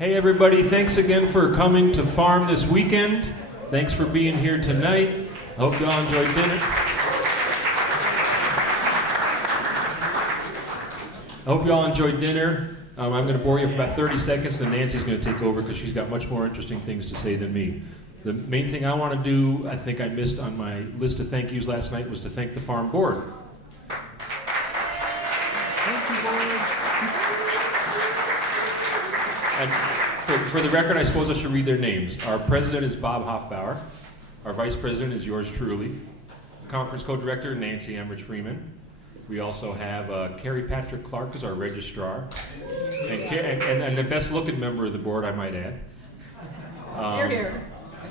Hey everybody, thanks again for coming to Farm this weekend. Thanks for being here tonight. Hope you all enjoyed dinner. I'm going to bore you for about 30 seconds, then Nancy's going to take over because she's got much more interesting things to say than me. The main thing I want to do, I think I missed on my list of thank yous last night, was to thank the Farm Board. Thank you, Board. And for the record, I suppose I should read their names. Our president is Bob Hoffbauer. Our vice president is yours truly. Conference co-director, Nancy Emrich Freeman. We also have Carrie Patrick Clark as our registrar. And the best looking member of the board, I might add. You're here.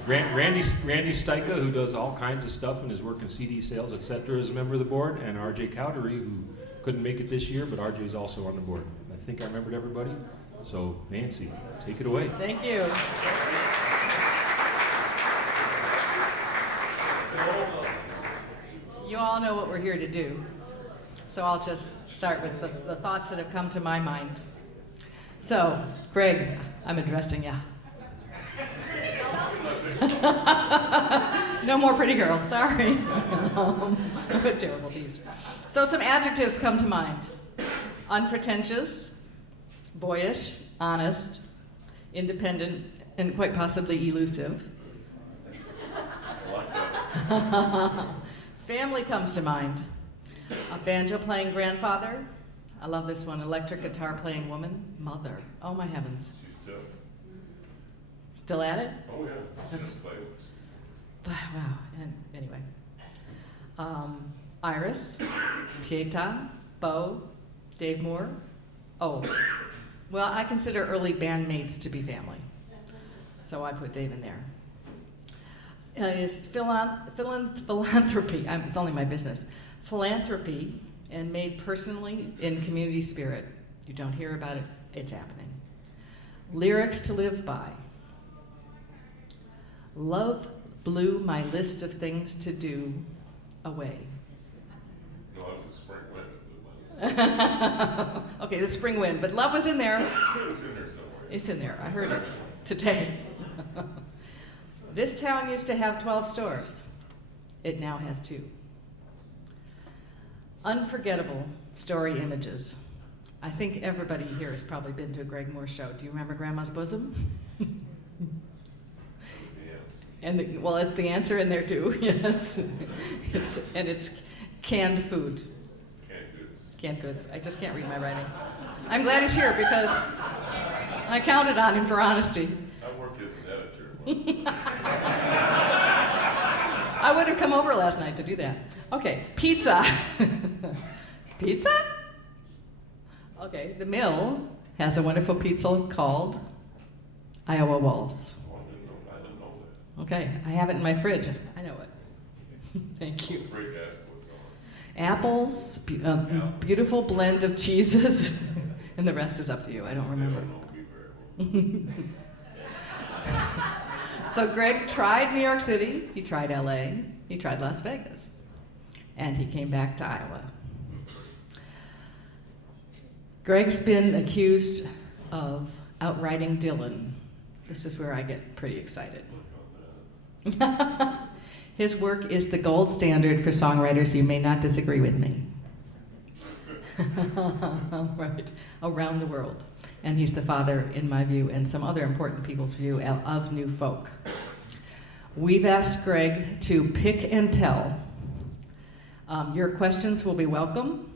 Randy Steika, who does all kinds of stuff and is working CD sales, etc., is a member of the board. And RJ Cowdery, who couldn't make it this year, but RJ is also on the board. I think I remembered everybody. So, Nancy, take it away. Thank you. You all know what we're here to do. So I'll just start with the thoughts that have come to my mind. So, Greg, I'm addressing you. No more pretty girls, sorry. Terrible tease. So some adjectives come to mind. Unpretentious, boyish, honest, independent, and quite possibly elusive. Family comes to mind. A banjo-playing grandfather. I love this one. Electric guitar-playing woman. Mother. Oh, my heavens. She's tough. Still at it? Oh, yeah. That's, play with us. wow. And anyway. Iris, Pieta, Bo, Dave Moore. Oh, well, I consider early bandmates to be family. So I put Dave in there. Is philanthropy, it's only my business. Philanthropy and made personally in community spirit. You don't hear about it, it's happening. Lyrics to live by. Love blew my list of things to do away. No, I was a spring wind that blew my list. Okay, the spring wind, but love was in there. It was in there somewhere. It's in there, I heard it today. This town used to have 12 stores. It now has 2. Unforgettable story images. I think everybody here has probably been to a Greg Moore show. Do you remember Grandma's Bosom? That was the answer. And it's the answer in there too, yes. It's canned food. Canned goods. Canned goods. I just can't read my writing. I'm glad he's here because I counted on him for honesty. I work as an editor. I would have come over last night to do that. Okay, pizza. Pizza? Okay, the mill has a wonderful pizza called Iowa Walls. Oh, I didn't know that. Okay, I have it in my fridge. I know it. Thank you. I'm afraid to ask what's on. Apples, beautiful blend of cheeses, and the rest is up to you. I don't remember. I don't know me very well. So Greg tried New York City, he tried LA, he tried Las Vegas, and he came back to Iowa. Greg's been accused of outwriting Dylan. This is where I get pretty excited. His work is the gold standard for songwriters. You may not disagree with me. Right, around the world. And he's the father, in my view, and some other important people's view, of new folk. We've asked Greg to pick and tell. Your questions will be welcome,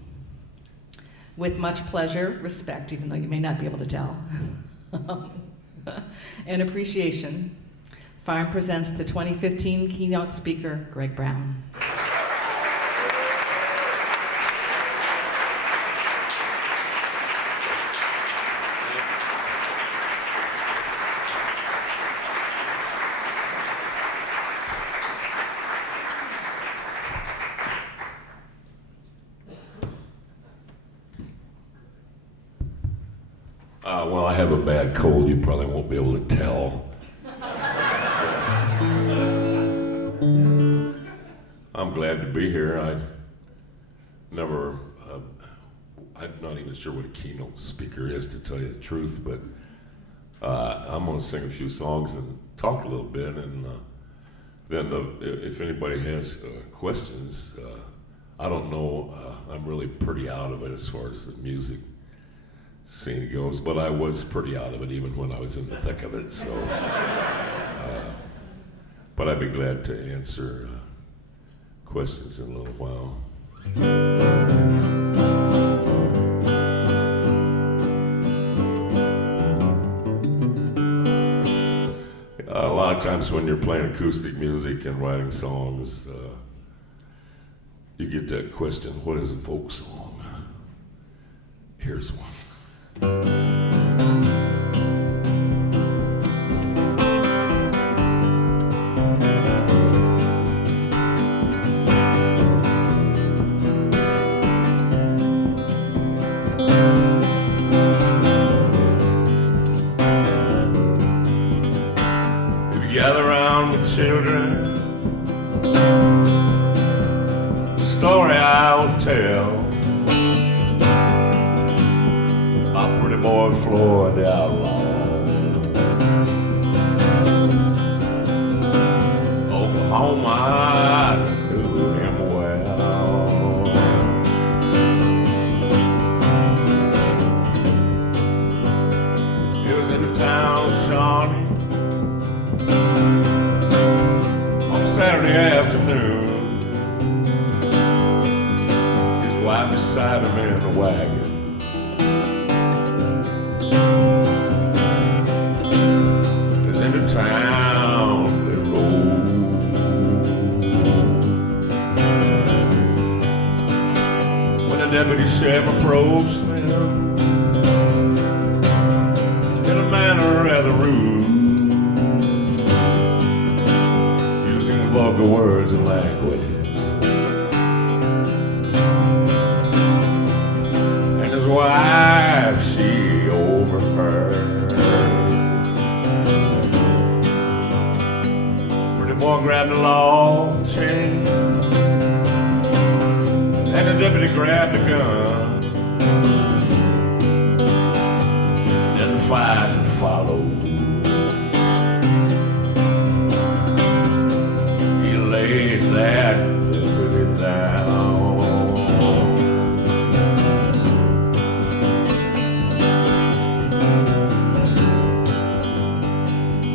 with much pleasure, respect, even though you may not be able to tell, and appreciation. Farm presents the 2015 keynote speaker, Greg Brown. Well, I have a bad cold. You probably won't be able to tell. I'm glad to be here. I'm not even sure what a keynote speaker is, to tell you the truth, but I'm going to sing a few songs and talk a little bit, and then if anybody has questions, I don't know. I'm really pretty out of it as far as the music scene goes, but I was pretty out of it even when I was in the thick of it. So, but I'd be glad to answer questions in a little while. A lot of times when you're playing acoustic music and writing songs, you get that question, what is a folk song? Here's one. Gather round with children, story I will tell about pretty boy Floyd the outlaw, Oklahoma, I knew him well. He was in the town, Shawnee, Saturday afternoon. His wife beside him in the wagon. He's into town they rode. When the deputy sheriff approached them in a manner rather rude, vulgar words and language, and his wife, she overheard. Pretty boy grabbed a long chain, and the deputy grabbed a gun, and the fight followed. Laid that deputy down.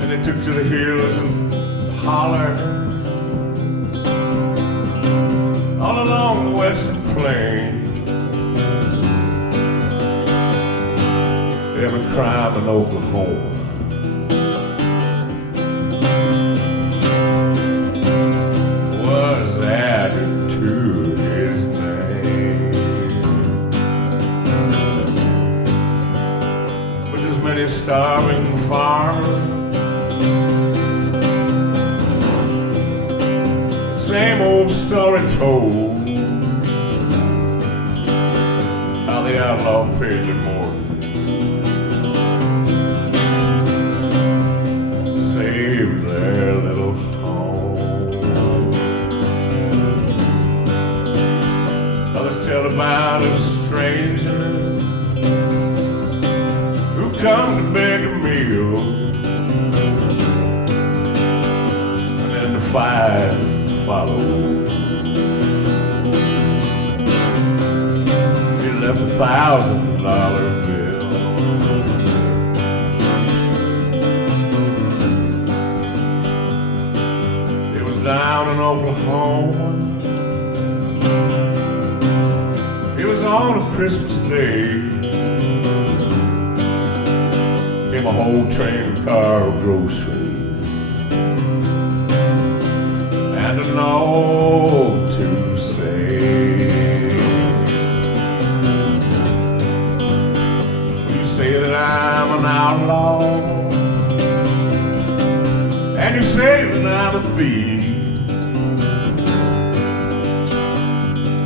And they took to the hills and hollered all along the western plain. Every crime in Oklahoma added to his name. But there's many starving farmers, same old story told, how the outlaw paid their mortgage, saved their little tell about a stranger who come to beg a meal, and then the fight followed. He left $1,000 bill. It was down in Oklahoma. It was on a Christmas Day. Came a whole train car of groceries and a note to say, you say that I'm an outlaw, and you say that I'm a thief.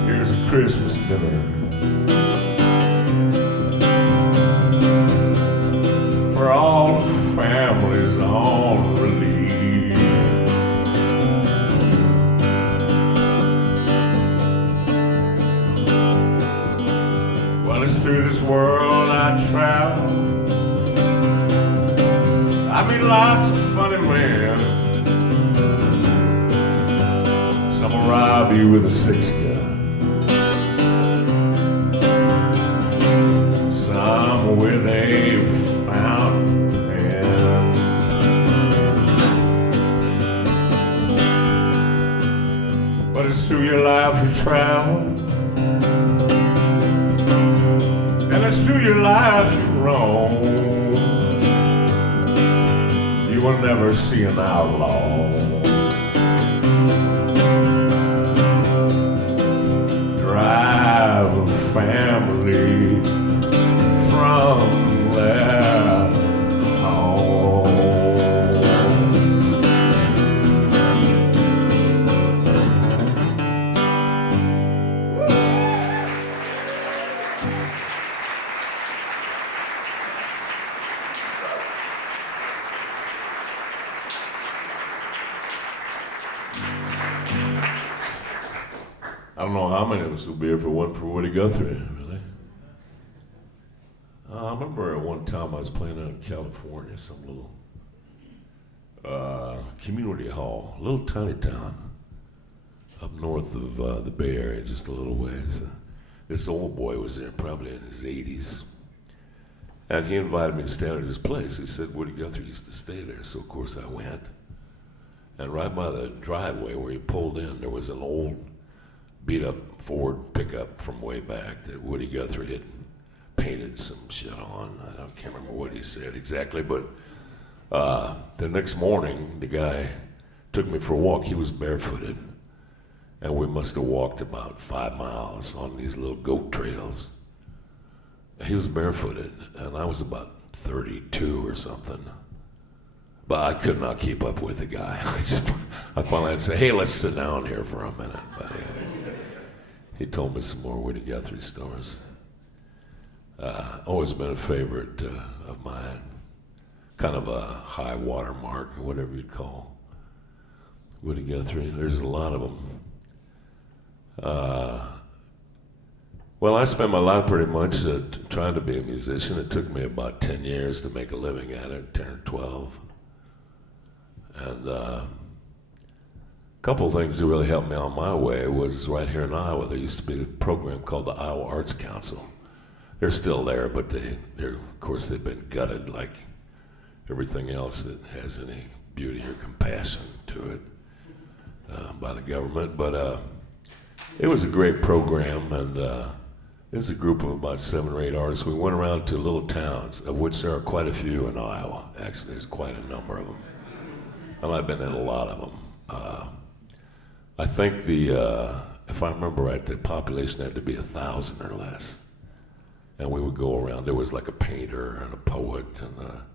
Here's a Christmas dinner for all the families on relief. Well, it's through this world I travel, I meet lots of funny men. Some will rob you with a 6-gun. Some with a fountain pen. But it's through your life you travel, and it's through your life you roam. You will never see an outlaw drive a family from their home. I don't know how many of us will be here if it wasn't for Woody Guthrie, really. I remember at one time I was playing out in California, some little community hall, a little tiny town up north of the Bay Area, just a little ways. This old boy was there, probably in his 80s, and he invited me to stay at his place. He said Woody Guthrie used to stay there, so of course I went. And right by the driveway where he pulled in, there was an old beat-up Ford pickup from way back that Woody Guthrie had painted some shit on. I can't remember what he said exactly, but the next morning, the guy took me for a walk. He was barefooted, and we must have walked about 5 miles on these little goat trails. He was barefooted, and I was about 32 or something. But I could not keep up with the guy. I finally had to say, hey, let's sit down here for a minute, buddy. He told me some more Woody Guthrie stories. Always been a favorite of mine. Kind of a high water mark, or whatever you'd call Woody Guthrie. There's a lot of them. Well, I spent my life pretty much trying to be a musician. It took me about 10 years to make a living at it, 10 or 12. And a couple of things that really helped me on my way was right here in Iowa. There used to be a program called the Iowa Arts Council. They're still there, but they're of course they've been gutted like everything else that has any beauty or compassion to it by the government. But it was a great program, and it was a group of about 7 or 8 artists. We went around to little towns, of which there are quite a few in Iowa. Actually, there's quite a number of them. And I've been in a lot of them. I think if I remember right, the population had to be 1,000 or less. And we would go around. There was like a painter and a poet and a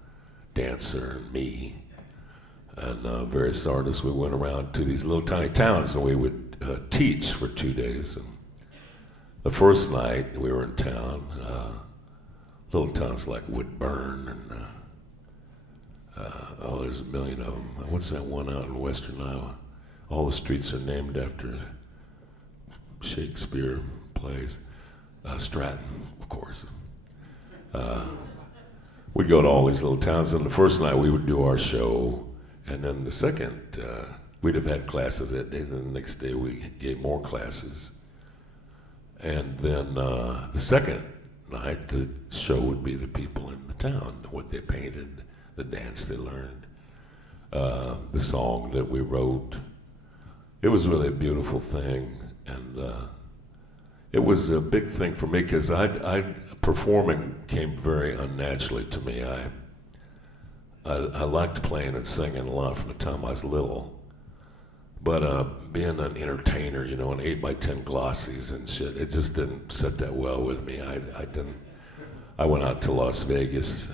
dancer and me and various artists. We went around to these little tiny towns, and we would teach for 2 days. And the first night we were in town, little towns like Woodburn and there's a million of them. What's that one out in western Iowa? All the streets are named after Shakespeare plays. Stratton, of course. We'd go to all these little towns, and the first night we would do our show, and then the second, we'd have had classes that day, and then the next day we gave more classes. And then the second night, the show would be the people in the town, what they painted, the dance they learned, the song that we wrote. It was really a beautiful thing, and it was a big thing for me because performing came very unnaturally to me. I liked playing and singing a lot from the time I was little, but being an entertainer, you know, an 8x10 glossies and shit, it just didn't sit that well with me. I went out to Las Vegas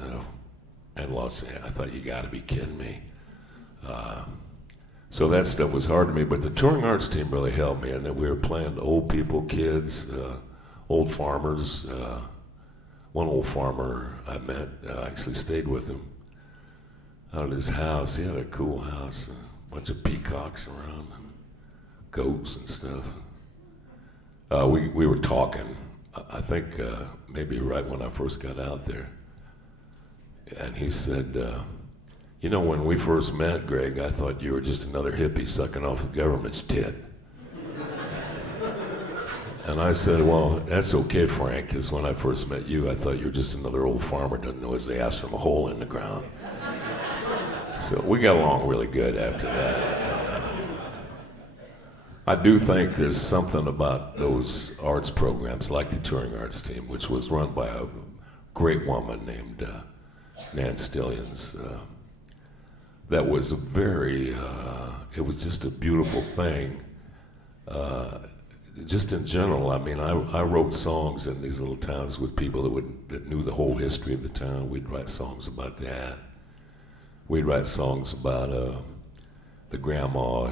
and Los Angeles. I thought, you got to be kidding me. So that stuff was hard to me, but the touring arts team really helped me, and we were playing old people, kids, old farmers. One old farmer I met, I actually stayed with him out at his house. He had a cool house, a bunch of peacocks around, and goats and stuff. We were talking, I think maybe right when I first got out there, and he said, You know, when we first met, Greg, I thought you were just another hippie sucking off the government's tit. And I said, well, that's okay, Frank, because when I first met you, I thought you were just another old farmer who doesn't know his ass from a hole in the ground. So we got along really good after that. And, I do think there's something about those arts programs, like the touring arts team, which was run by a great woman named Nan Stillions. That was a very, it was just a beautiful thing. Just in general, I mean, I wrote songs in these little towns with people that knew the whole history of the town. We'd write songs about that. We'd write songs about the grandma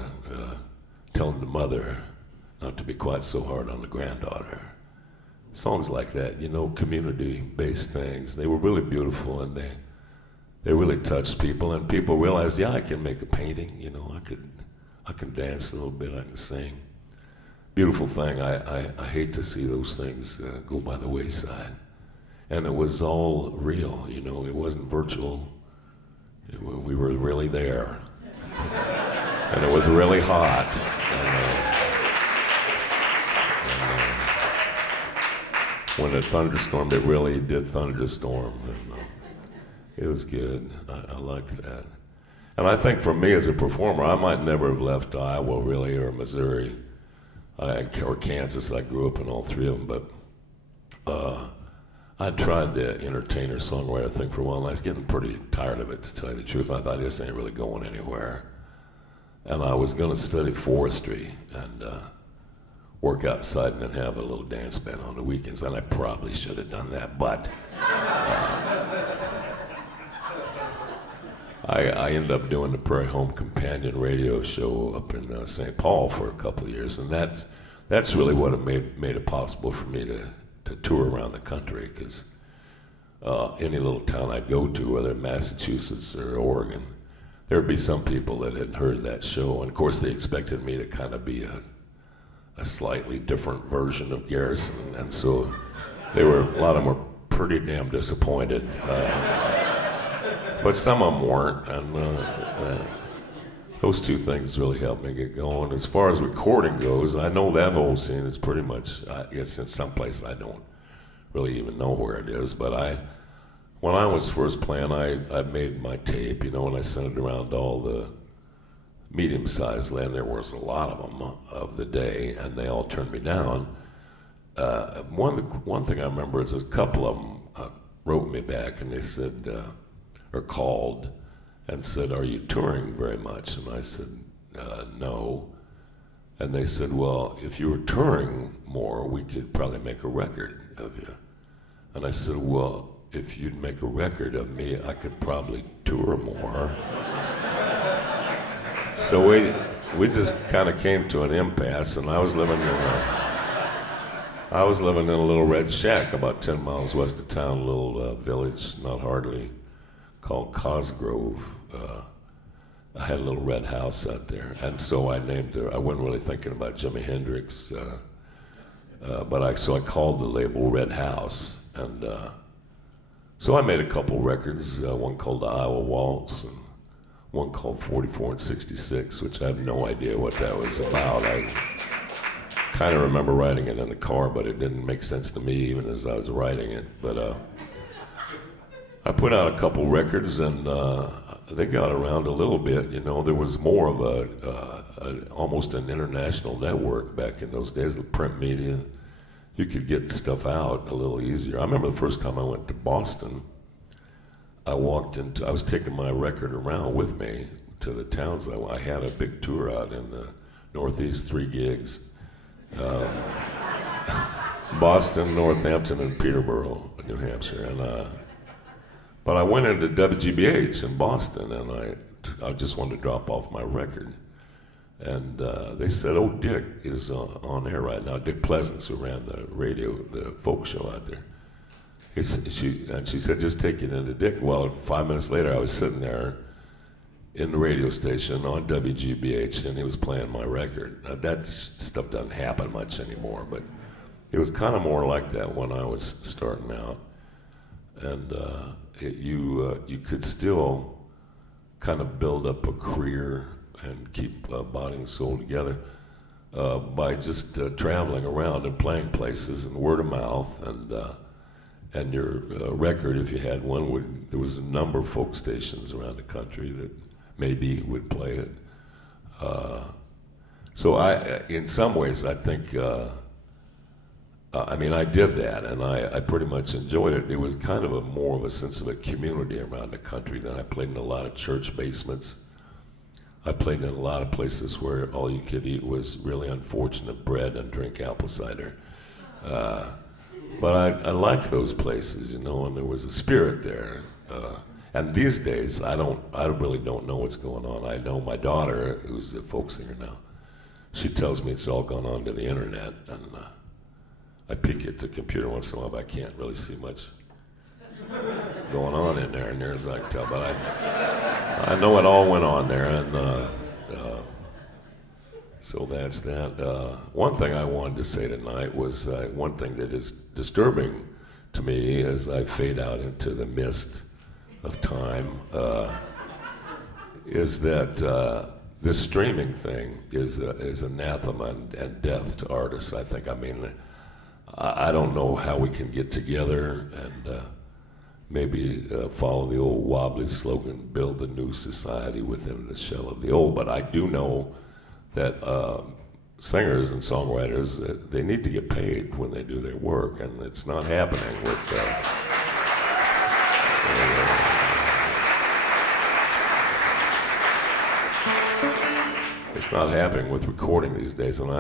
telling the mother not to be quite so hard on the granddaughter. Songs like that, you know, community-based things. They were really beautiful, and they really touched people, and people realized, yeah, I can make a painting, you know, I can dance a little bit, I can sing. Beautiful thing. I hate to see those things go by the wayside. And it was all real, you know, it wasn't virtual. We were really there. And it was really hot. When it thunderstormed, it really did thunderstorm. And, it was good. I liked that. And I think for me as a performer, I might never have left Iowa, really, or Missouri. Or Kansas. I grew up in all three of them, but I tried the entertainer songwriter thing for a while, and I was getting pretty tired of it, to tell you the truth. I thought this ain't really going anywhere. And I was going to study forestry and work outside and then have a little dance band on the weekends, and I probably should have done that, but I ended up doing the Prairie Home Companion radio show up in St. Paul for a couple of years, and that's really what made it possible for me to tour around the country, because any little town I'd go to, whether in Massachusetts or Oregon, there would be some people that hadn't heard that show, and of course they expected me to kind of be a slightly different version of Garrison, and so a lot of them were pretty damn disappointed. But some of them weren't, and those two things really helped me get going. As far as recording goes, I know that whole scene is pretty much, it's in some place I don't really even know where it is, but when I was first playing, I made my tape, you know, and I sent it around to all the medium-sized land. There was a lot of them of the day, and they all turned me down. One thing I remember is a couple of them wrote me back, and they said, or called and said, are you touring very much? And I said, no. And they said, well, if you were touring more, we could probably make a record of you. And I said, well, if you'd make a record of me, I could probably tour more. So we just kind of came to an impasse, and I was living in a little red shack about 10 miles west of town, a little village, not hardly, called Cosgrove. I had a little red house out there, and so I named her. I wasn't really thinking about Jimi Hendrix, so I called the label Red House, and so I made a couple records, one called the Iowa Waltz, and one called 44 and 66, which I have no idea what that was about. I kind of remember writing it in the car, but it didn't make sense to me even as I was writing it. But I put out a couple records, and they got around a little bit. You know, there was more of almost an international network back in those days, the print media. You could get stuff out a little easier. I remember the first time I went to Boston, I was taking my record around with me to the towns. I had a big tour out in the Northeast, 3 gigs. Boston, Northampton, and Peterborough, New Hampshire. But I went into WGBH in Boston, and I just wanted to drop off my record. And they said, oh, Dick is on air right now. Dick Pleasance, who ran the radio, the folk show out there. She said, just take it into Dick. Well, 5 minutes later, I was sitting there in the radio station on WGBH, and he was playing my record. Now, that stuff doesn't happen much anymore, but it was kind of more like that when I was starting out. And you could still kind of build up a career and keep body and soul together by just traveling around and playing places and word of mouth and your record, if you had one, there was a number of folk stations around the country that maybe would play it. So in some ways, I think, I did that, and I pretty much enjoyed it. It was kind of more of a sense of a community around the country. Then I played in a lot of church basements. I played in a lot of places where all you could eat was really unfortunate bread and drink apple cider. But I liked those places, and there was a spirit there. And these days, I really don't know what's going on. I know my daughter, who's a folk singer now, she tells me it's all gone on to the internet, and I peek at the computer once in a while, but I can't really see much going on in there, near as I can tell. But I know it all went on there, and so that's that. One thing I wanted to say tonight was one thing that is disturbing to me as I fade out into the mist of time is that this streaming thing is anathema and death to artists, I think. I don't know how we can get together and maybe follow the old wobbly slogan, build a new society within the shell of the old, but I do know that singers and songwriters, they need to get paid when they do their work, and it's not happening with it's not happening with recording these days, and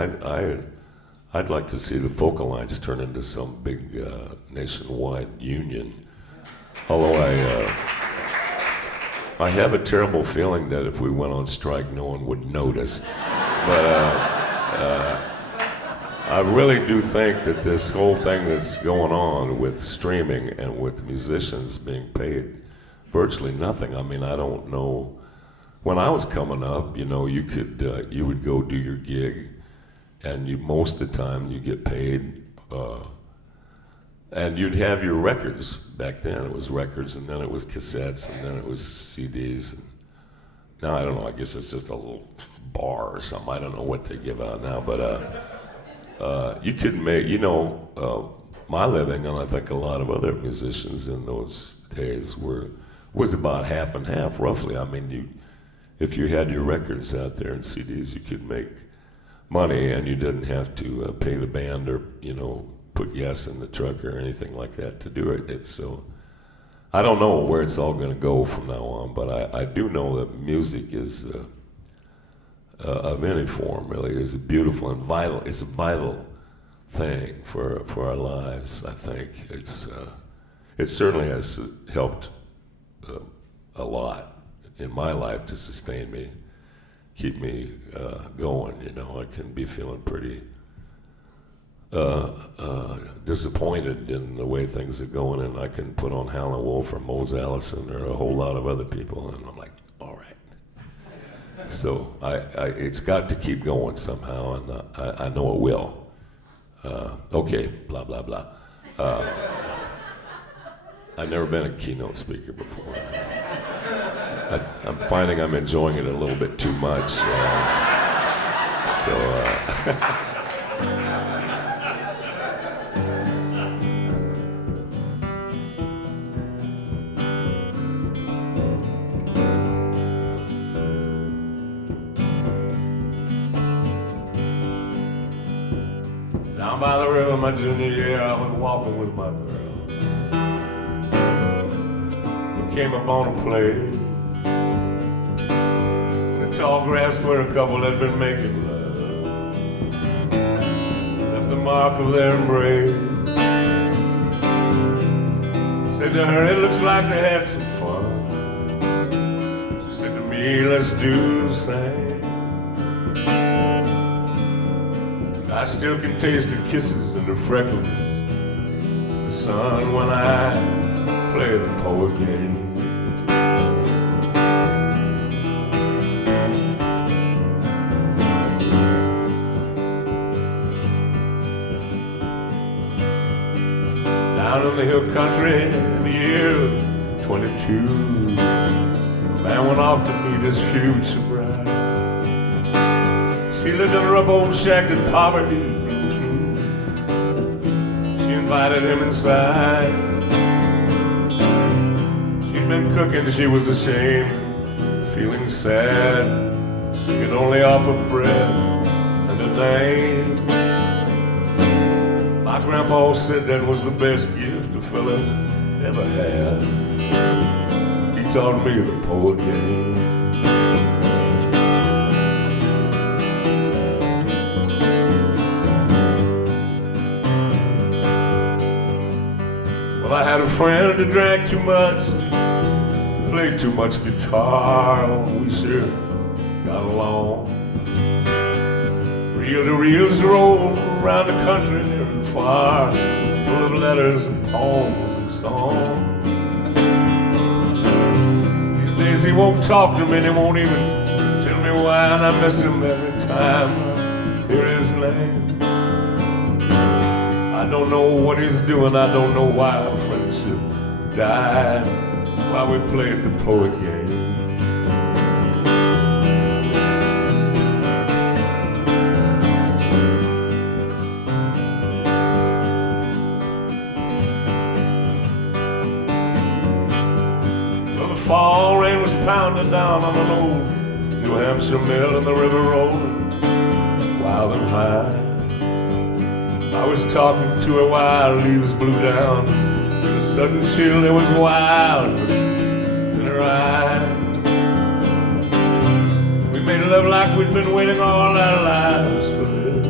I'd like to see the Folk Alliance turn into some big nationwide union. Although I have a terrible feeling that if we went on strike, no one would notice. But I really do think that this whole thing that's going on with streaming and with musicians being paid virtually nothing. I don't know. When I was coming up, you would go do your gig, and most of the time you get paid, and you'd have your records. Back then it was records, and then it was cassettes, and then it was CDs. Now I don't know, I guess it's just a little bar or something. I don't know what they give out now, but you could make, my living, and I think a lot of other musicians in those days was about half and half, roughly. If you had your records out there and CDs, you could make money, and you didn't have to pay the band or put gas in the truck or anything like that to do it. So I don't know where it's all going to go from now on, but I do know that music is of any form really is beautiful and vital. It's a vital thing for our lives. I think it certainly has helped a lot in my life to sustain me, keep me going. I can be feeling pretty disappointed in the way things are going, and I can put on Howlin' Wolf or Mose Allison or a whole lot of other people, and I'm like, all right. So it's got to keep going somehow, and I know it will. Okay, blah, blah, blah. I've never been a keynote speaker before. I'm finding I'm enjoying it a little bit too much. Down by the river my junior year, I was walking with my girl. We came upon a place, the tall grass where a couple had been making love, left the mark of their embrace. Said to her, it looks like they had some fun. She said to me, let's do the same. I still can taste the kisses and the freckles, the sun when I play the poet game. Down in the hill country in the year 22, a man went off to meet his future bride. She lived in a rough old shack that poverty grew through. She invited him inside. She'd been cooking, she was ashamed, feeling sad. She could only offer bread and a name. My grandpa said that was the best gift a fella ever had. He taught me the poet game. Well, I had a friend who drank too much, played too much guitar. We sure got along. Reel-to-reels roll around the country near and far, full of letters and poems and songs. These days he won't talk to me and he won't even tell me why, and I miss him every time I hear his name. I don't know what he's doing, I don't know why our friendship died while we played the poet game. Well, the fall rain was pounding down on an old New Hampshire mill, and the river rolling wild and high. I was talking to her while leaves blew down. In a sudden chill, there was wild in her eyes. We made love like we'd been waiting all our lives for this.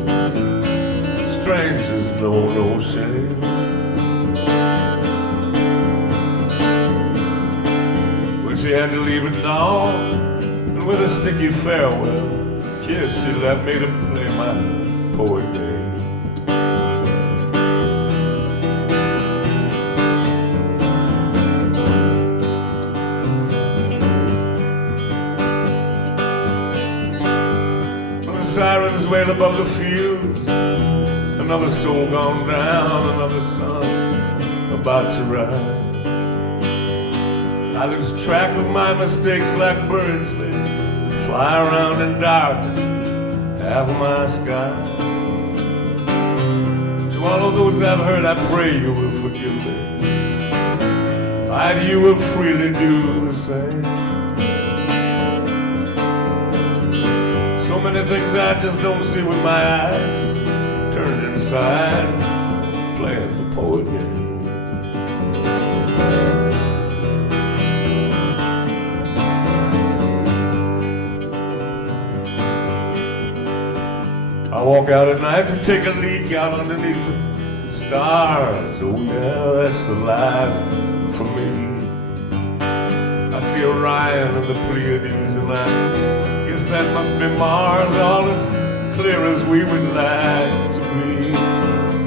Strangers know no shame. When she had to leave at dawn, and with a sticky farewell kiss, she left me to play my poet game. Sirens wail above the fields, another soul gone down, another sun about to rise. I lose track of my mistakes like birds, they fly around and darken half of my skies. To all of those I've hurt, I pray you will forgive me. You will freely do the same. So many things I just don't see with my eyes, turned inside, playing the poet game. I walk out at night to take a leak out underneath the stars. Oh yeah, that's the life for me. I see Orion and the Pleiades, and I guess that must be Mars, all as clear as we would like to be.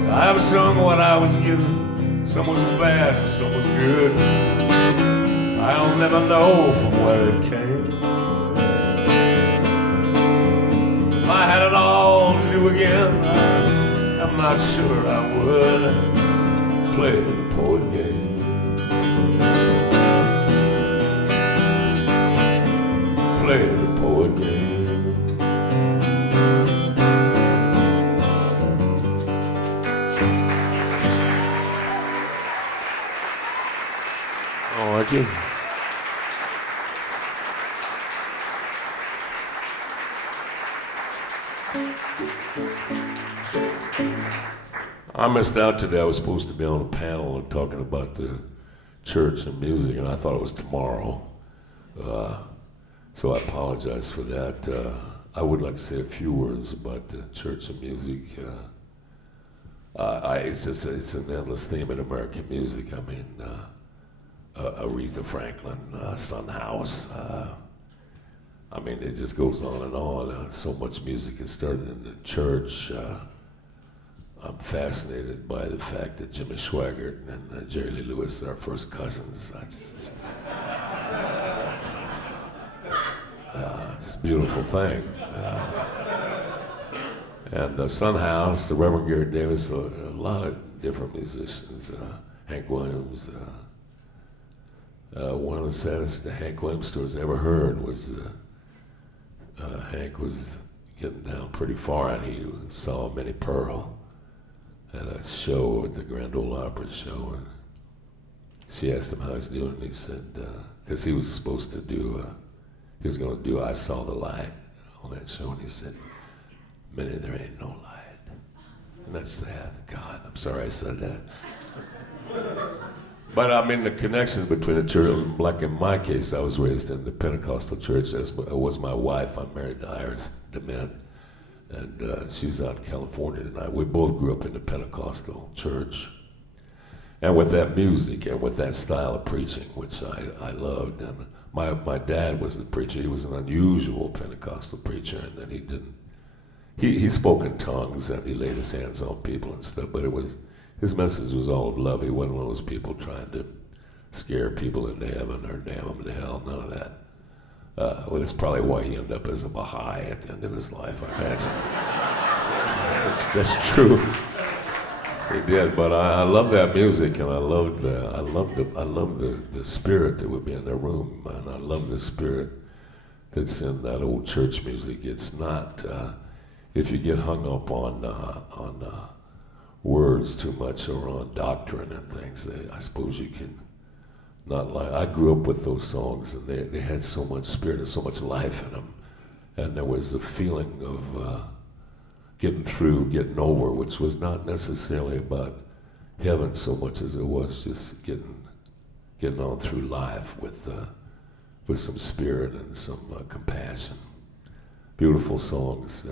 I've sung what I was given, some was bad, some was good. I'll never know from where it came. If I had it all to do again, I'm not sure I would play the poet game. Play the poet game. Oh, thank you. I missed out today. I was supposed to be on a panel and talking about the church and music, and I thought it was tomorrow. So I apologize for that. I would like to say a few words about the church and music. It's an endless theme in American music. I mean, Aretha Franklin, Son House. I mean, it just goes on and on. So much music is started in the church. I'm fascinated by the fact that Jimmy Swaggart and Jerry Lee Lewis are first cousins. It's a beautiful thing. And Son House, the Reverend Garrett Davis, a lot of different musicians, Hank Williams, one of the saddest Hank Williams stories I ever heard was Hank was getting down pretty far, and he saw Minnie Pearl at a show at the Grand Ole Opry show, and she asked him how he's doing, and he said, because he was supposed to do, he was going to do I Saw the Light on that show, and he said, Minnie, there ain't no light. And that's sad. God, I'm sorry I said that. But I mean, the connection between the church, like in my case, I was raised in the Pentecostal church, as was my wife. I'm married to Iris DeMint, and she's out in California tonight. We both grew up in the Pentecostal church. And with that music and with that style of preaching, which I loved. And my dad was the preacher. He was an unusual Pentecostal preacher, and then he spoke in tongues and he laid his hands on people and stuff, but his message was all of love. He wasn't one of those people trying to scare people into heaven or damn them to hell, none of that. Well, that's probably why he ended up as a Baha'i at the end of his life, I imagine. That's true. He did, but I love that music, and I love the spirit that would be in the room, and I love the spirit that's in that old church music. It's not if you get hung up on words too much or on doctrine and things, I suppose you can not like. I grew up with those songs, and they had so much spirit and so much life in them, and there was a feeling of getting through, getting over, which was not necessarily about heaven so much as it was just getting on through life with some spirit and some compassion. Beautiful songs.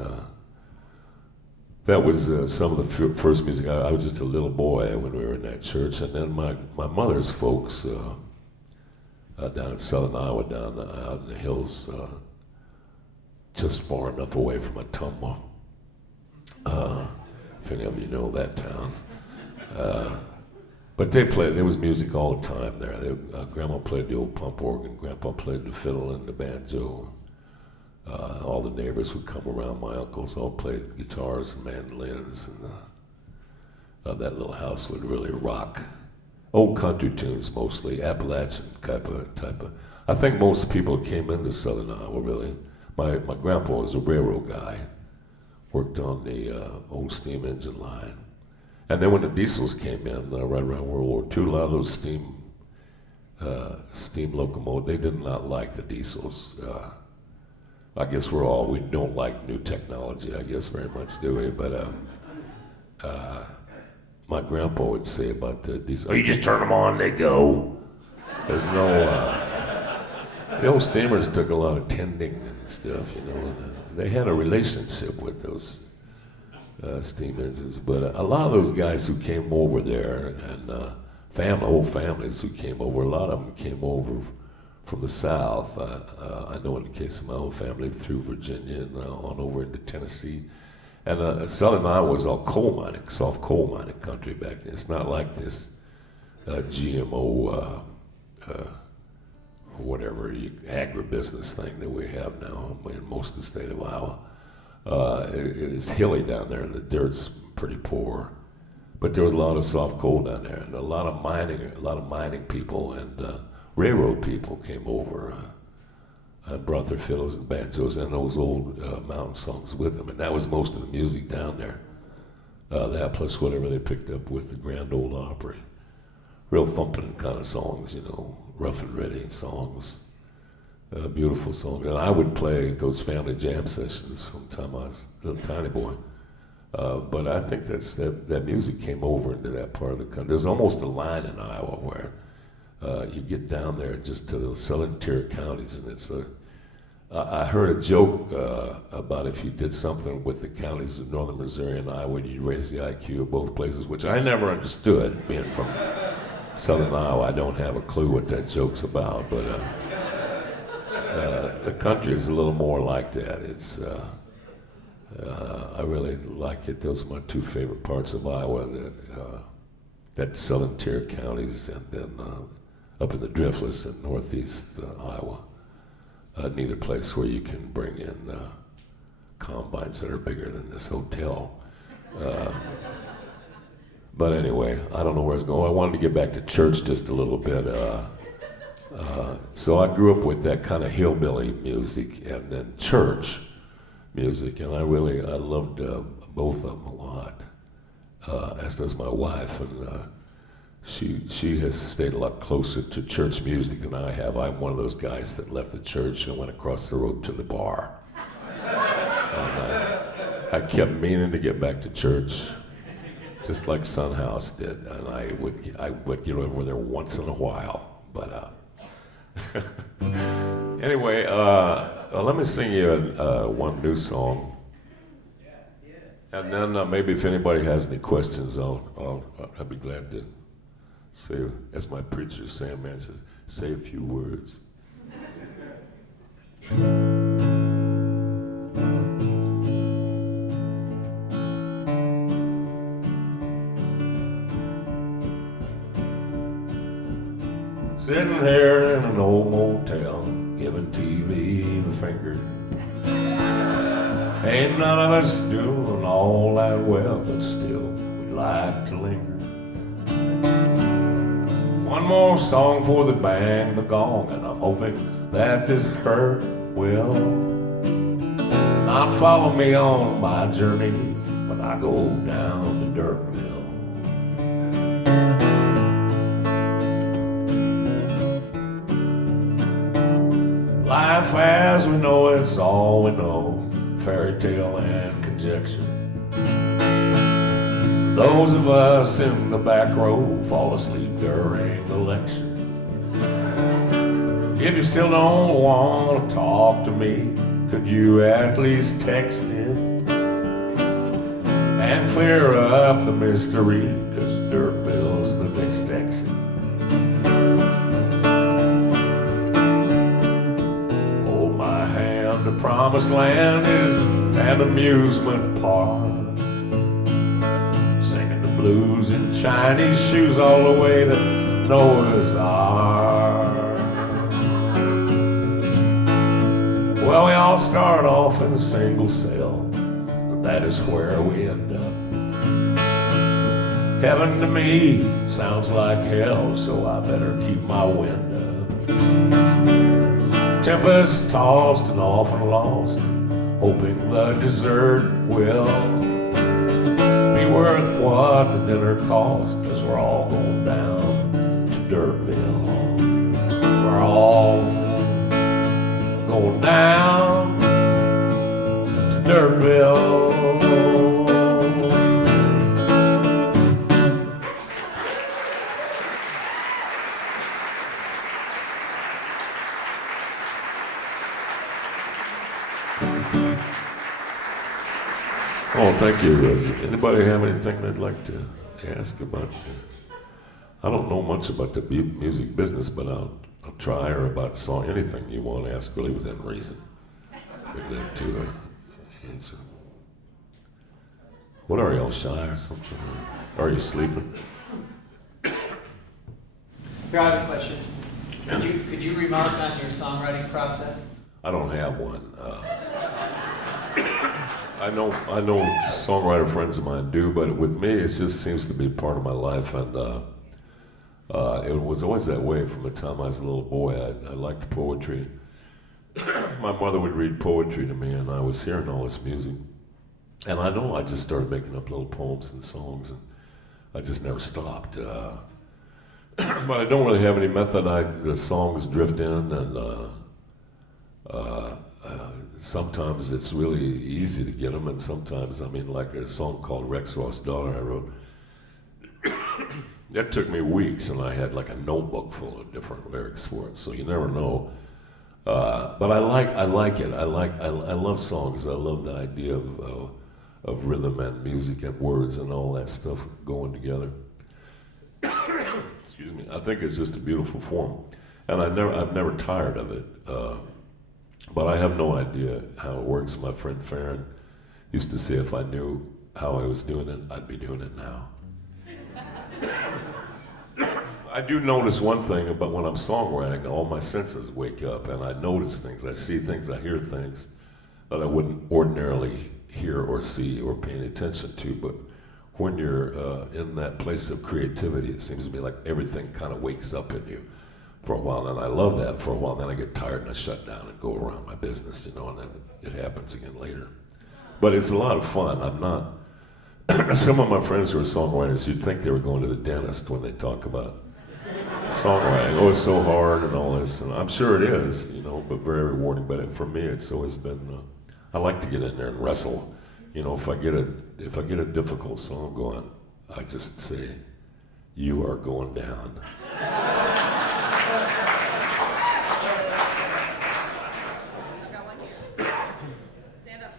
That was some of the first music. I was just a little boy when we were in that church, and then my mother's folks down in southern Iowa, down out in the hills, just far enough away from Ottumwa. If any of you know that town. But there was music all the time there. Grandma played the old pump organ, Grandpa played the fiddle and the banjo. All the neighbors would come around. My uncles all played guitars and mandolins, and that little house would really rock. Old country tunes mostly, Appalachian type of. I think most people came into southern Iowa really. My grandpa was a railroad guy, worked on the old steam engine line. And then when the diesels came in, right around World War II, a lot of those steam locomotives, they did not like the diesels. I guess we don't like new technology, I guess, very much, do we? But my grandpa would say about the diesel, oh, you just turn them on, they go. There's no, the old steamers took a lot of tending and stuff, you know, and, they had a relationship with those steam engines. But a lot of those guys who came over there, and whole families who came over, a lot of them came over from the South. I know in the case of my own family, through Virginia and on over into Tennessee. And southern Iowa was all coal mining, soft coal mining country back then. It's not like this GMO, whatever, agribusiness thing that we have now in most of the state of Iowa. It is hilly down there, and the dirt's pretty poor. But there was a lot of soft coal down there, and a lot of mining people and railroad people came over and brought their fiddles and banjos and those old mountain songs with them, and that was most of the music down there. That plus whatever they picked up with the Grand Ole Opry. Real thumping kind of songs, you know, rough and ready songs, beautiful songs. And I would play those family jam sessions from the time I was a little tiny boy. But I think that music came over into that part of the country. There's almost a line in Iowa where you get down there just to the southern tier counties, and it's I heard a joke about if you did something with the counties of northern Missouri and Iowa, you'd raise the IQ of both places, which I never understood, being from southern Iowa. I don't have a clue what that joke's about, but the country is a little more like that. It's I really like it. Those are my two favorite parts of Iowa, that southern tier counties, and then up in the Driftless in northeast Iowa. Neither place where you can bring in combines that are bigger than this hotel. But anyway, I don't know where it's going. I wanted to get back to church just a little bit. So I grew up with that kind of hillbilly music and then church music, and I loved both of them a lot, as does my wife, and she has stayed a lot closer to church music than I have. I'm one of those guys that left the church and went across the road to the bar. And I kept meaning to get back to church, just like Son House did, and I would get over there once in a while, but anyway, let me sing you one new song, and then maybe if anybody has any questions, I'll be glad to say, as my preacher Sam Man says, say a few words. Sitting here in an old motel, giving TV the finger. Ain't none of us doing all that well, but still we like to linger. One more song for the bang, the gong, and I'm hoping that this hurt will not follow me on my journey when I go down to Dirtville. Life as we know it's all we know, fairy tale and conjecture. Those of us in the back row fall asleep during the lecture. If you still don't want to talk to me, could you at least text it and clear up the mystery, 'cause Dirtville's the next exit. Hold my hand, the promised land is an amusement park. Blues in Chinese shoes all the way to Noah's Ark. Well, we all start off in a single cell, and that is where we end up. Heaven to me sounds like hell, so I better keep my wind up. Tempest tossed and often lost, hoping the dessert will worth what the dinner cost, 'cause we're all going down to Dirtville. We're all going down to Dirtville. Oh, thank you. Does anybody have anything they'd like to ask about? I don't know much about the music business, but I'll try, or about song, anything you want to ask, really within reason. We'd like to answer. What are y'all, shy or something? Or are you sleeping? Here, I have a question. Could you remark on your songwriting process? I don't have one. I know songwriter friends of mine do, but with me, it just seems to be part of my life, and it was always that way from the time I was a little boy. I liked poetry. My mother would read poetry to me, and I was hearing all this music, and I just started making up little poems and songs, and I just never stopped. But I don't really have any method. The songs drift in, and sometimes it's really easy to get them, and sometimes, like a song called Rex Ross' Daughter I wrote, that took me weeks, and I had like a notebook full of different lyrics for it, so you never know. But I like it. I love songs. I love the idea of rhythm and music and words and all that stuff going together. Excuse me. I think it's just a beautiful form, and I've never tired of it. But I have no idea how it works. My friend Farron used to say if I knew how I was doing it, I'd be doing it now. I do notice one thing about when I'm songwriting, all my senses wake up, and I notice things, I see things, I hear things that I wouldn't ordinarily hear or see or pay any attention to. But when you're in that place of creativity, it seems to me like everything kind of wakes up in you. for a while, and I love that for a while. Then I get tired and I shut down and go around my business, you know, and then it happens again later. But it's a lot of fun. I'm not. Some of my friends who are songwriters, you'd think they were going to the dentist when they talk about songwriting. Oh, it's so hard and all this, and I'm sure it is, you know, but very rewarding. But for me, it's always been. I like to get in there and wrestle. You know, if I get a difficult song going, I just say, "You are going down." Stand up.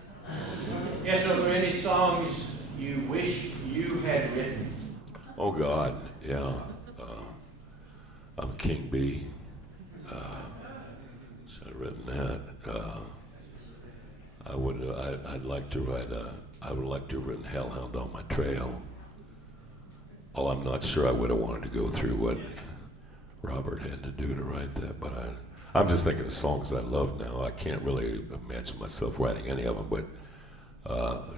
Yes, are there any songs you wish you had written? Oh God, yeah. I'm King B. Should have written that. I'd like to write. I would like to have written Hellhound on My Trail. Oh, I'm not sure I would have wanted to go through what Robert had to do to write that, but I'm just thinking of songs I love now. I can't really imagine myself writing any of them, but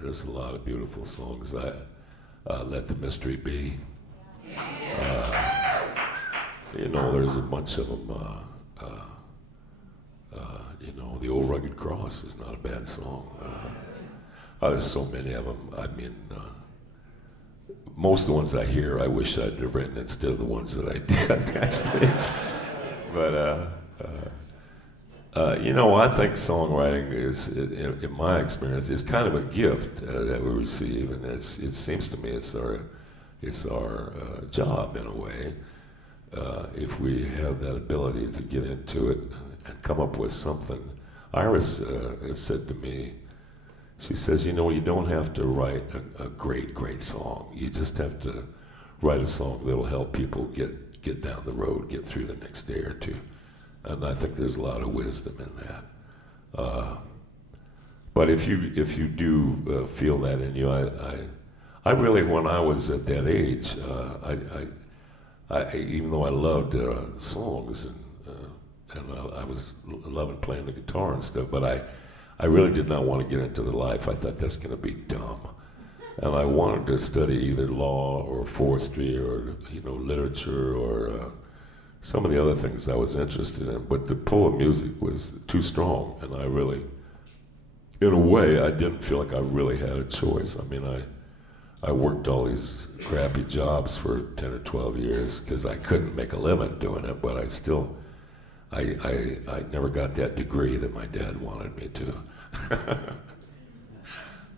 there's a lot of beautiful songs. Let the Mystery Be. You know, there's a bunch of them. You know, The Old Rugged Cross is not a bad song. There's so many of them. I mean, most of the ones I hear, I wish I'd have written instead of the ones that I did, actually. But, you know, I think songwriting is, in my experience, is kind of a gift that we receive, and it seems to me it's our job in a way. If we have that ability to get into it and come up with something. Iris said to me, she says, you know, you don't have to write a great song. You just have to write a song that'll help people get down the road, get through the next day or two. And I think there's a lot of wisdom in that. But if you do feel that in you, I really, when I was at that age, I even though I loved songs and I was loving playing the guitar and stuff, but I really did not want to get into the life. I thought that's going to be dumb, and I wanted to study either law or forestry or literature or some of the other things I was interested in. But the pull of music was too strong, and I really, in a way, I didn't feel like I really had a choice. I mean, I worked all these crappy jobs for 10 or 12 years because I couldn't make a living doing it, but I never got that degree that my dad wanted me to.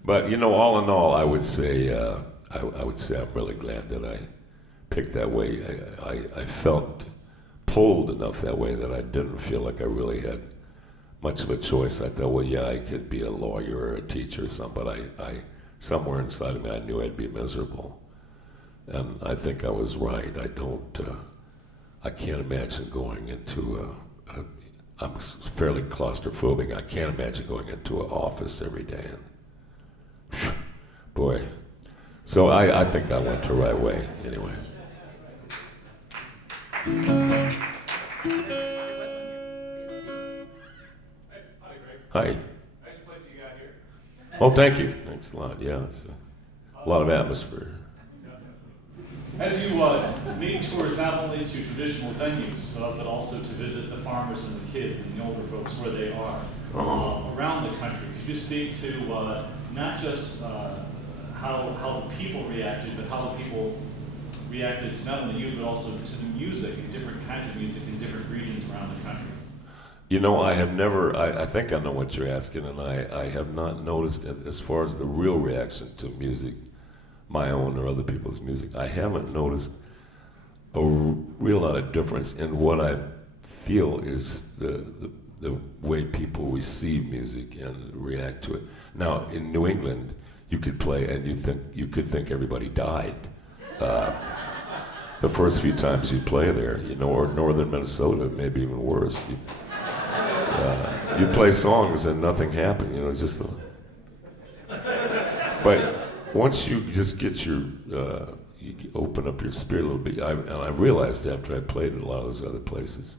But all in all, I would say I'm really glad that I picked that way. I felt pulled enough that way that I didn't feel like I really had much of a choice. I thought, well, yeah, I could be a lawyer or a teacher or something, but I somewhere inside of me, I knew I'd be miserable. And I think I was right. I can't imagine going into I'm fairly claustrophobic. I can't imagine going into an office every day. And boy. So I think I went the right way anyway. Hi. Nice place you got here. Oh, thank you. Thanks a lot. Yeah, it's a lot of atmosphere. As you make tours not only to traditional venues, but also to visit the farmers and the kids and the older folks where they are around the country, could you speak to not just how the people reacted, but how the people reacted to not only you, but also to the music and different kinds of music in different regions around the country? I have never, I think I know what you're asking, and I have not noticed as far as the real reaction to music, my own or other people's music, I haven't noticed a real lot of difference in what I feel is the way people receive music and react to it. Now, in New England, you could play and you could think everybody died. The first few times you play there, or northern Minnesota, maybe even worse. You play songs and nothing happened, just. But once you just get you open up your spirit a little bit, and I realized after I played in a lot of those other places.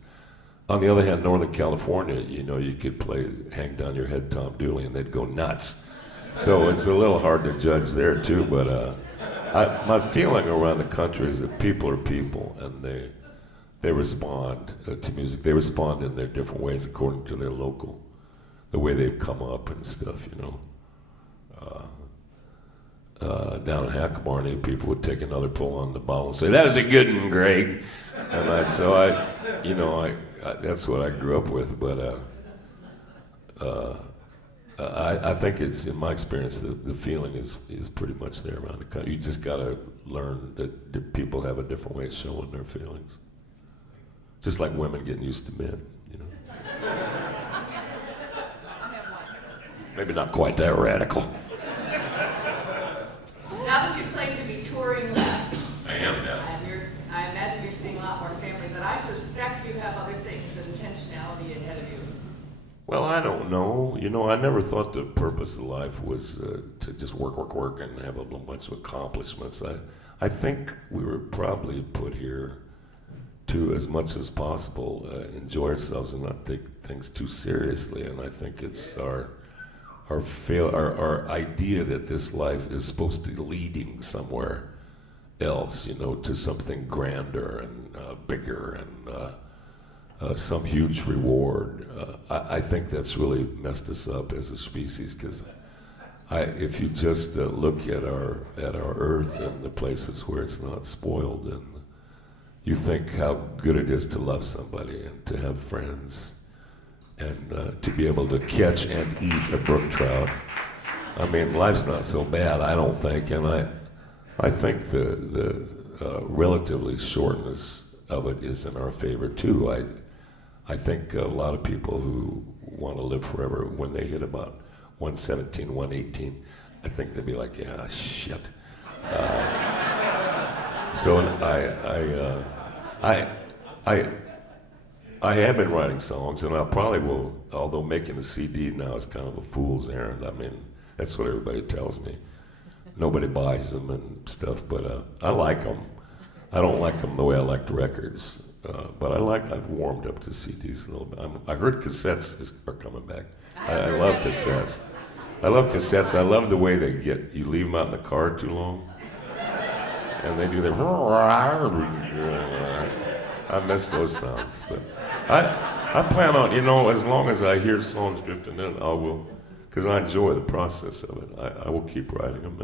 On the other hand, Northern California, you could play Hang Down Your Head, Tom Dooley, and they'd go nuts. So it's a little hard to judge there too, but my feeling around the country is that people are people, and they respond to music. They respond in their different ways according to their local, the way they've come up and stuff, you know. Down in Hackabarney, people would take another pull on the bottle and say, "That was a good one, Greg." And I that's what I grew up with. But I think it's, in my experience, the feeling is pretty much there around the country. You just gotta learn that people have a different way of showing their feelings. Just like women getting used to men, you know. Maybe not quite that radical. Now that you claim to be touring less, I am now. and I imagine you're seeing a lot more family, but I suspect you have other things, intentionality ahead of you. Well, I don't know. You know, I never thought the purpose of life was to just work, and have a bunch of accomplishments. I think we were probably put here to, as much as possible, enjoy ourselves and not take things too seriously. And I think it's our idea that this life is supposed to be leading somewhere else, you know, to something grander and bigger and some huge reward. I think that's really messed us up as a species, because if you just look at our Earth and the places where it's not spoiled, and you think how good it is to love somebody and to have friends, and to be able to catch and eat a brook trout. I mean, life's not so bad, I don't think, and I think the relatively shortness of it is in our favor too. I think a lot of people who want to live forever, when they hit about 117, 118, I think they'd be like, yeah, shit. So I have been writing songs, and I probably will, although making a CD now is kind of a fool's errand. I mean, that's what everybody tells me. Nobody buys them and stuff, but I like them. I don't like them the way I liked records, but I've warmed up to CDs a little bit. I heard cassettes are coming back. I love cassettes. I love cassettes. I love the way you leave them out in the car too long, and they do their, I miss those sounds, but I plan on, you know, as long as I hear songs drifting in, I will, because I enjoy the process of it. I will keep writing them,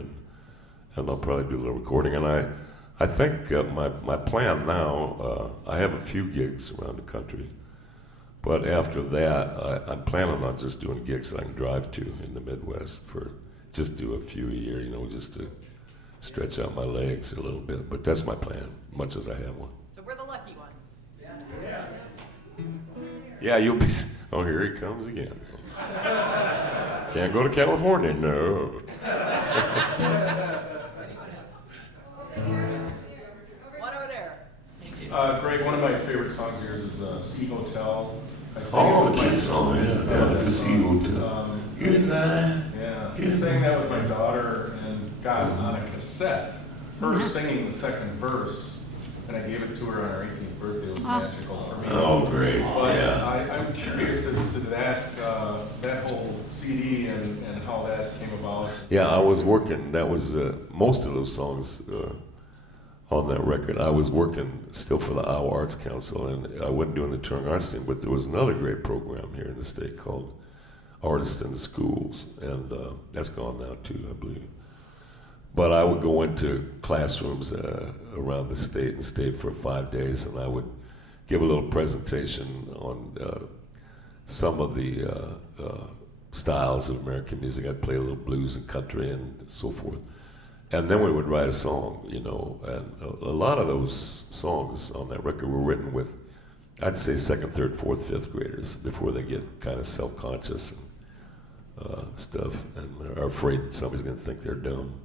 and I'll probably do a little recording. And I think my plan now, I have a few gigs around the country, but after that, I'm planning on just doing gigs that I can drive to in the Midwest just do a few a year, you know, just to stretch out my legs a little bit. But that's my plan, much as I have one. So we're the lucky ones. Yeah, you'll be. Oh, here he comes again. Can't go to California, no. One over there. Thank you. Greg, one of my favorite songs of yours is Sea Hotel. I sang Oh, it with kid my- song, yeah. The Sea Hotel. Good night. Yeah, I sang that with my daughter and got on a cassette, her singing the second verse, and I gave it to her on her 18th birthday. It was magical for me. Oh, great. But Yeah. I'm curious as to that whole CD and how that came about. Yeah, I was working. That was most of those songs on that record. I was working still for the Iowa Arts Council, and I wasn't doing the touring arts thing, but there was another great program here in the state called Artists in the Schools, and that's gone now too, I believe. But I would go into classrooms around the state and stay for 5 days, and I would give a little presentation on some of the styles of American music. I'd play a little blues and country and so forth. And then we would write a song, you know, and a lot of those songs on that record were written with, I'd say, second, third, fourth, fifth graders before they get kind of self-conscious and stuff and are afraid somebody's going to think they're dumb.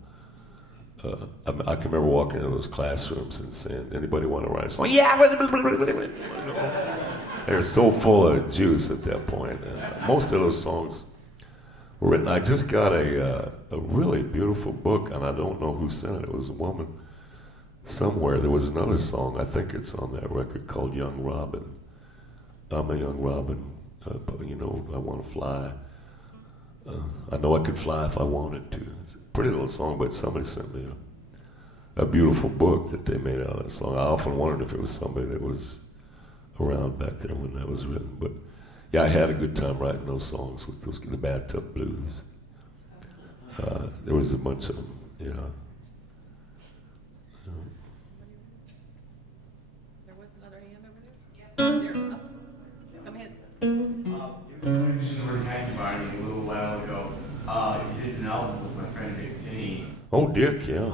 I can remember walking into those classrooms and saying, "Anybody want to write a song?" Yeah! They were so full of juice at that point. And most of those songs were written. I just got a really beautiful book, and I don't know who sent it. It was a woman somewhere. There was another song, I think it's on that record, called Young Robin. I'm a young robin, but, you know, I want to fly. I know I could fly if I wanted to. It's a pretty little song, but somebody sent me a beautiful book that they made out of that song. I often wondered if it was somebody that was around back there when that was written. But yeah, I had a good time writing those songs with those, the Bathtub Blues. There was a bunch of them, yeah. There was another hand over there? There, up. Come ahead. You mentioned the word happy body a little while ago. You did an album with my friend Dick Finney. Oh, Dick, yeah.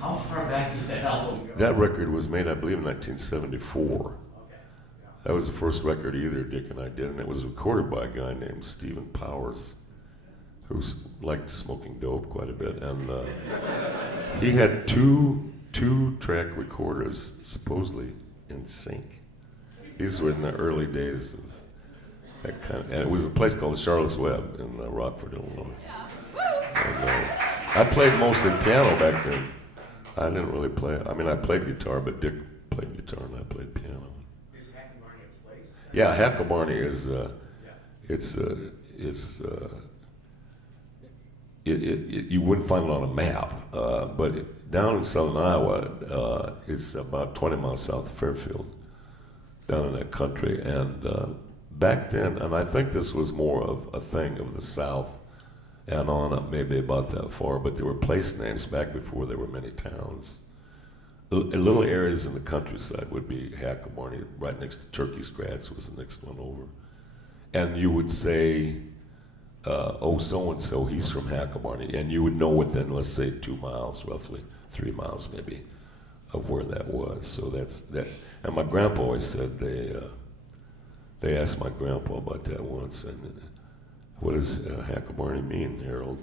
How far back does that album go? That record was made, I believe, in 1974. Okay. Yeah. That was the first record either Dick and I did, and it was recorded by a guy named Stephen Powers, who liked smoking dope quite a bit, and he had two-track recorders supposedly in sync. These were in the early days of that kind of, and it was a place called the Charlotte's Web in Rockford, Illinois. And, I played mostly piano back then. I didn't really play. I mean, I played guitar, but Dick played guitar and I played piano. Is Hackabarney a place? Yeah, Hackabarney is. You wouldn't find it on a map, but down in southern Iowa, it's about 20 miles south of Fairfield, down in that country. And back then, and I think this was more of a thing of the South and on up maybe about that far, but there were place names back before there were many towns. Little areas in the countryside would be Hackabarney, right next to Turkey Scratch was the next one over. And you would say, oh, so-and-so, he's from Hackabarney, and you would know within, let's say, 2 miles, roughly, 3 miles maybe, of where that was. So that's that. And my grandpa always said they asked my grandpa about that once, and what does Hackabarney mean, Harold?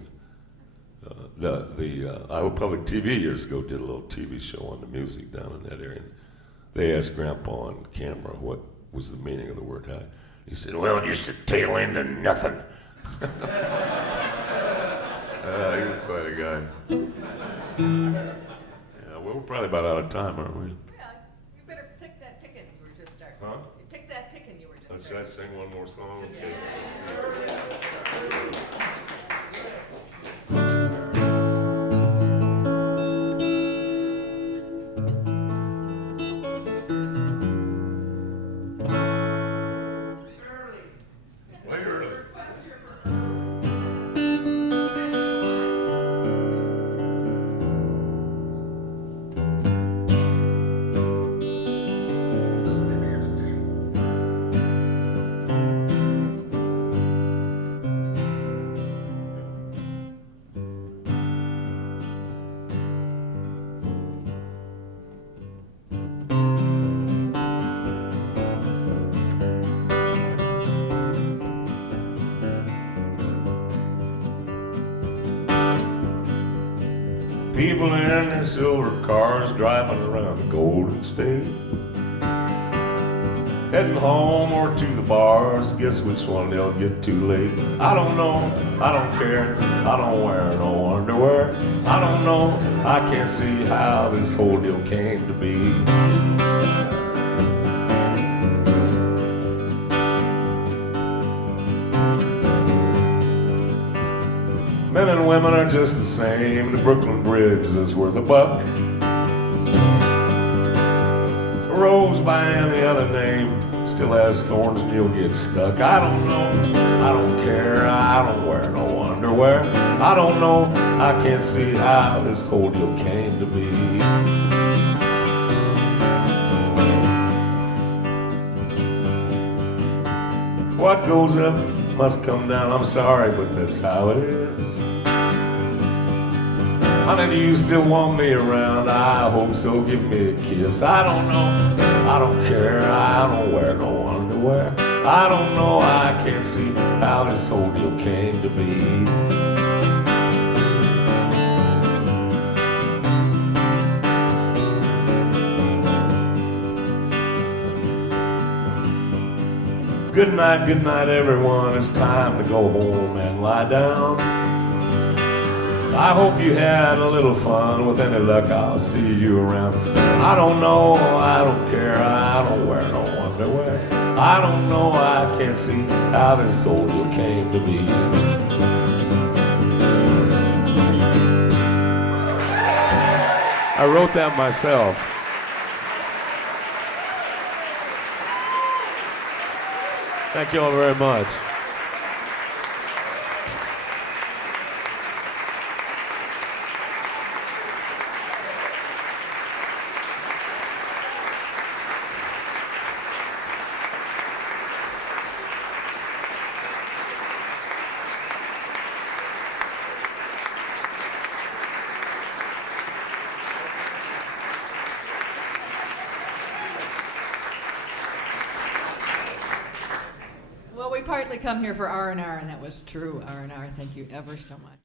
The Iowa Public TV years ago did a little TV show on the music down in that area. And they asked Grandpa on camera what was the meaning of the word hack. He said, well, just a tail end of nothing. He was quite a guy. Yeah, well, we're probably about out of time, aren't we? Yeah, you better pick that pickin' you were just starting. Huh? You pick that pickin' you were just Should I starting. sing one more song? Okay. Way early. People in their silver cars driving around the Golden State, heading home or to the bars. Guess which one they'll get too late. I don't know, I don't care, I don't wear no underwear. I don't know, I can't see how this whole deal came to be. Men and women are just the same. The Brooklyn Bridge is worth a buck. A rose by any other name still has thorns and you'll get stuck. I don't know, I don't care, I don't wear no underwear. I don't know, I can't see how this whole deal came to be. What goes up must come down. I'm sorry, but that's how it is. Honey, do you still want me around? I hope so, give me a kiss. I don't know, I don't care, I don't wear no underwear. I don't know, I can't see how this whole deal came to be. Good night, everyone. It's time to go home and lie down. I hope you had a little fun. With any luck, I'll see you around. I don't know, I don't care, I don't wear no underwear. I don't know, I can't see how this whole deal came to be. I wrote that myself. Thank you all very much. Well, we partly come here for R&R, and that was true R&R. Thank you ever so much.